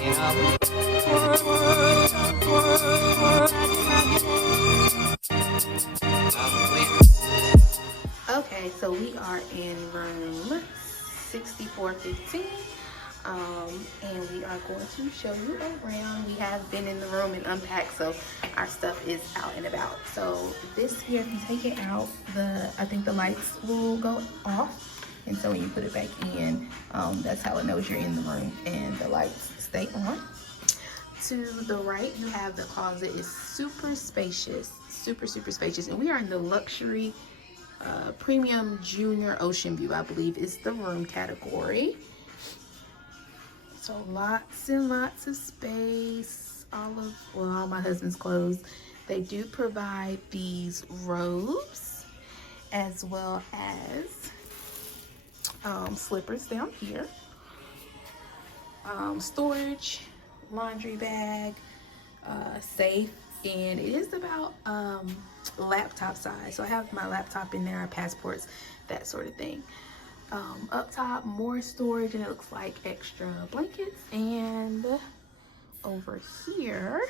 Okay, so we are in room 6415. And we are going to show you around. We have been in the room and unpacked, so our stuff is out and about. So this here, if you take it out, I think the lights will go off, and so when you put it back in, that's how it knows you're in the room, and the lights stay on. To the right, you have the closet. It's super spacious, super spacious, and we are in the luxury premium junior ocean view, I believe is the room category. So lots and lots of space. All my husband's clothes. They do provide these robes as well as slippers down here. Storage, laundry bag, safe, and it is about laptop size. So I have my laptop in there, passports, that sort of thing. Up top, more storage, and it looks like extra blankets. And over here,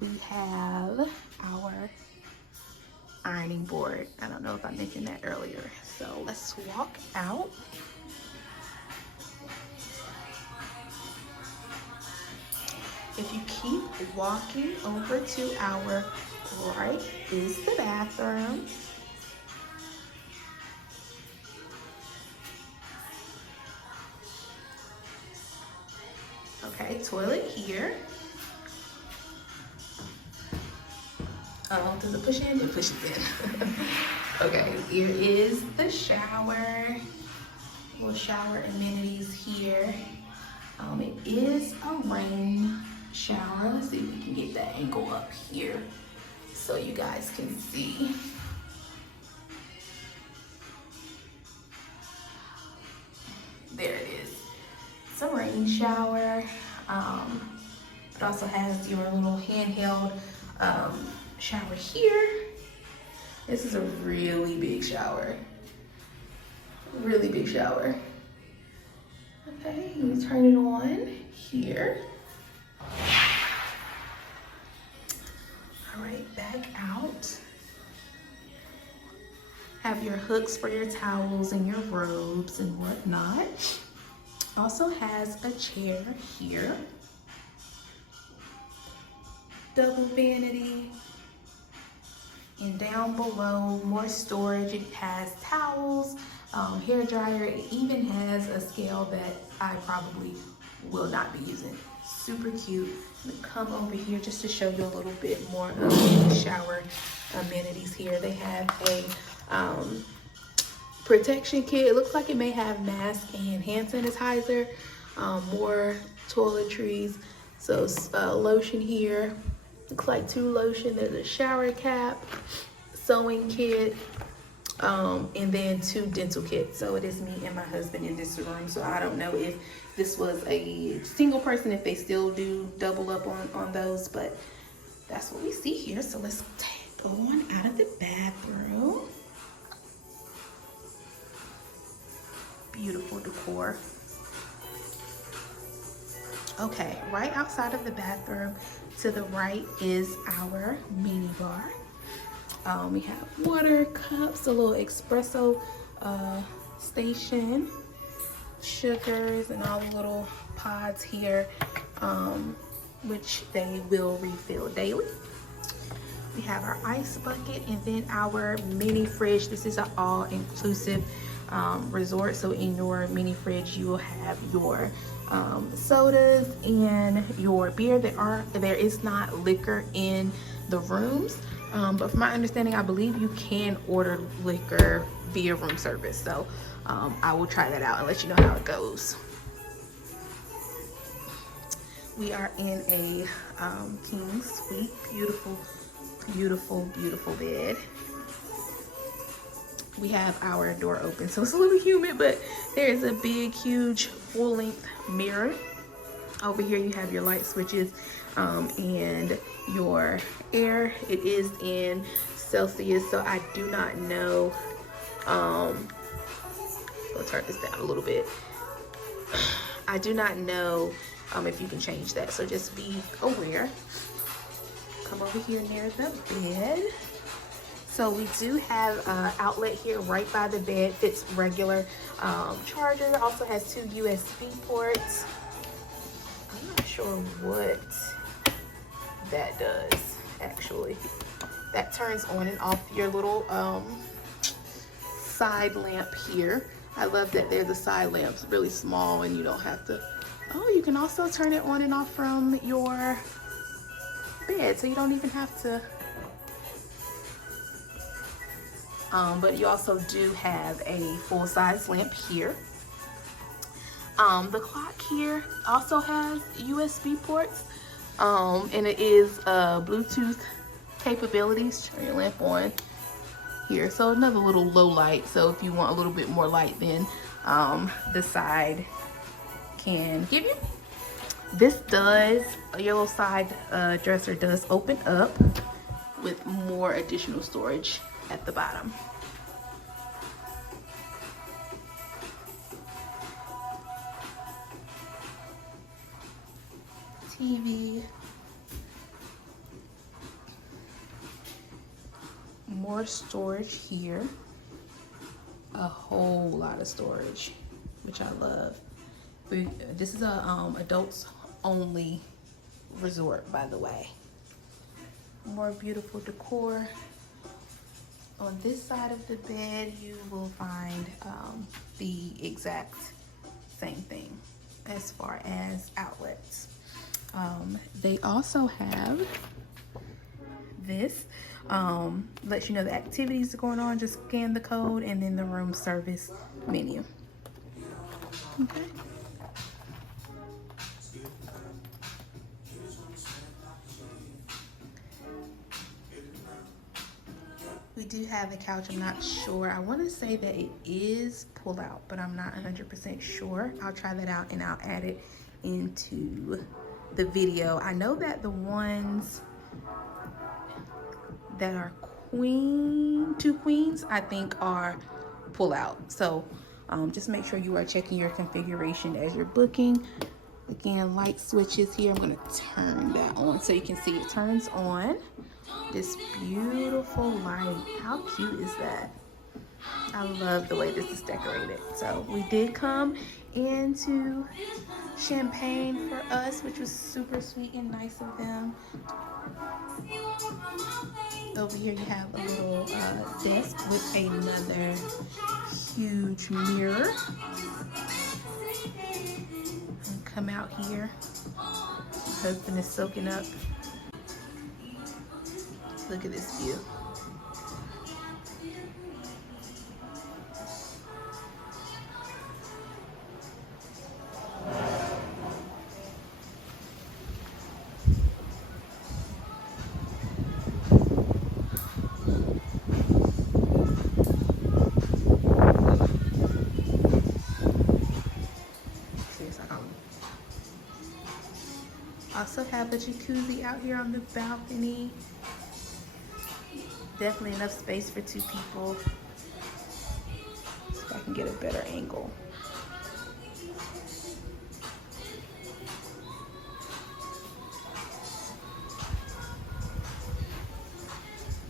we have our ironing board. I don't know if I mentioned that earlier. So let's walk out. If you keep walking over to our right is the bathroom. Okay, toilet here. Does it push in? It pushes in. Okay, here is the shower. Little shower amenities here. It is a rain shower. Let's see if we can get that angle up here so you guys can see. There it is. It's a rain shower. It also has your little handheld shower here. This is a really big shower. Really big shower. Okay, you turn it on here. All right, back out. Have your hooks for your towels and your robes and whatnot. Also has a chair here. Double vanity. And down below, more storage. It has towels, hair dryer. It even has a scale that I probably will not be using. Super cute. I'm gonna come over here just to show you a little bit more of the shower amenities here. They have a protection kit. It looks like it may have mask and hand sanitizer, more toiletries. So lotion here. Looks like 2 lotion. There's a shower cap, sewing kit, and then 2 dental kits. So it is me and my husband in this room. So I don't know if this was a single person, if they still do double up on those, but that's what we see here. So let's go on out of the bathroom. Beautiful decor. Okay, right outside of the bathroom to the right is our mini bar. We have water cups, a little espresso station, sugars, and all the little pods here, which they will refill daily. We have our ice bucket and then our mini fridge. This is an all-inclusive resort. So in your mini fridge, you will have your sodas and your beer. There is not liquor in the rooms, but from my understanding, I believe you can order liquor via room service. So I will try that out and let you know how it goes. We are in a king suite. Beautiful, beautiful, beautiful bed. We have our door open, so it's a little humid, but there is a big, huge, full-length mirror. Over here, you have your light switches and your air. It is in Celsius, so I do not know. I'll turn this down a little bit. I do not know if you can change that. So just be aware. Come over here near the bed. So we do have an outlet here right by the bed. Fits regular charger. Also has 2 USB ports. I'm not sure what that does actually. That turns on and off your little side lamp here. I love that there's a side lamp. It's really small and you don't have to. Oh, you can also turn it on and off from your bed, so you don't even have to. But you also do have a full-size lamp here. The clock here also has USB ports, and it is Bluetooth capabilities. Turn your lamp on here. So another little low light. So if you want a little bit more light than the side can give you. This does, your little side dresser does open up with more additional storage at the bottom. TV. More storage here. A whole lot of storage, which I love. This is a adults only resort, by the way. More beautiful decor. On this side of the bed, you will find the exact same thing as far as outlets. They also have this, lets you know the activities are going on. Just scan the code, and then the room service menu. Okay. We do have a couch. I'm not sure. I want to say that it is pull out, but I'm not 100% sure. I'll try that out and I'll add it into the video. I know that the ones that are two queens, I think are pull out. So just make sure you are checking your configuration as you're booking. Again, light switches here. I'm going to turn that on so you can see it turns on. This beautiful light. How cute is that? I love the way this is decorated. So we did come into champagne for us, which was super sweet and nice of them. Over here you have a little desk with another huge mirror. And come out here. My husband is soaking up. Look at this view. Also have a jacuzzi out here on the balcony. Definitely enough space for 2 people. So I can get a better angle.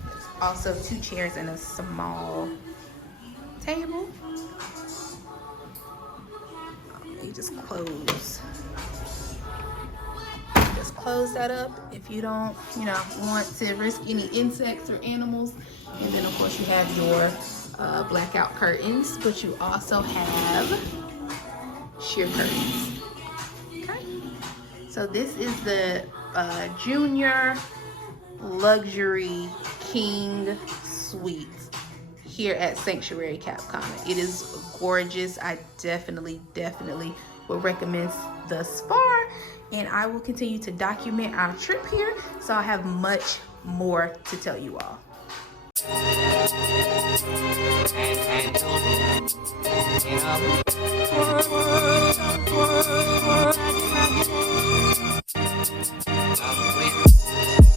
There's also 2 chairs and a small table. You just close that up if you don't, want to risk any insects or animals. And then of course you have your blackout curtains, but you also have sheer curtains. Okay, so this is the junior luxury king suite here at Sanctuary Cap Cana. It is gorgeous. I definitely would recommend thus far. And I will continue to document our trip here, so I have much more to tell you all.